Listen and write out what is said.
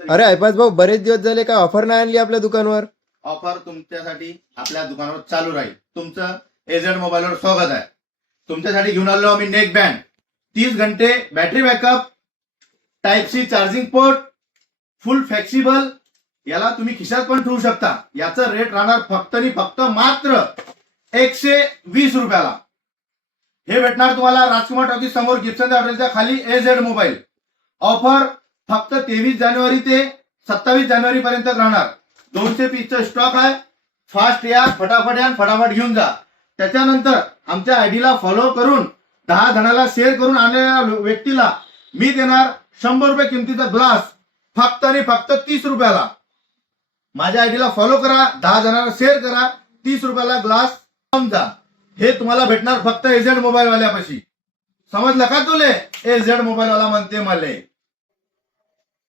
अरे ऐपास भाऊ, बरेच दिवस झाले, काय ऑफर नाही आणली आपल्या दुकानावर? ऑफर तुमच्यासाठी आपल्या दुकानावर चालू राहील. तुमचं एजेड मोबाईलवर स्वागत आहे. तुमच्यासाठी घेऊन आलो आम्ही नेक बँड, 30 घंटे battery backup, type C charging port, full flexible. याला तुम्ही खिशात पण ठेवू शकता. याचं रेट राहणार फक्त आणि फक्त मात्र 120 रुपयाला. हे भेटणार तुम्हाला राजकुमार टॉकीज समोर गिफ्सन हॉटेलच्या खाली एजेड मोबाईल. ऑफर फक्त 23 जानेवारी ते 27 जानेवारी पर्यंत राहणार. 200 पीसचा स्टॉक आहे. फास्ट या, फटाफट या, फटाफट घेऊन जा. त्याच्यानंतर आमच्या आयडीला फॉलो करून 10 जणांना शेअर करून आणलेल्या व्यक्तीला मी देणार 100 रुपये किमतीचा ग्लास फक्त आणि फक्त 30 रुपयाला. माझ्या आयडीला फॉलो करा, 10 जणांना शेअर करा, 30 रुपयाला ग्लास समजा. हे तुम्हाला भेटणार फक्त एजेड मोबाईल वाल्यापाशी. समजलं का तुले? एजेड मोबाईल वाला म्हणते मला.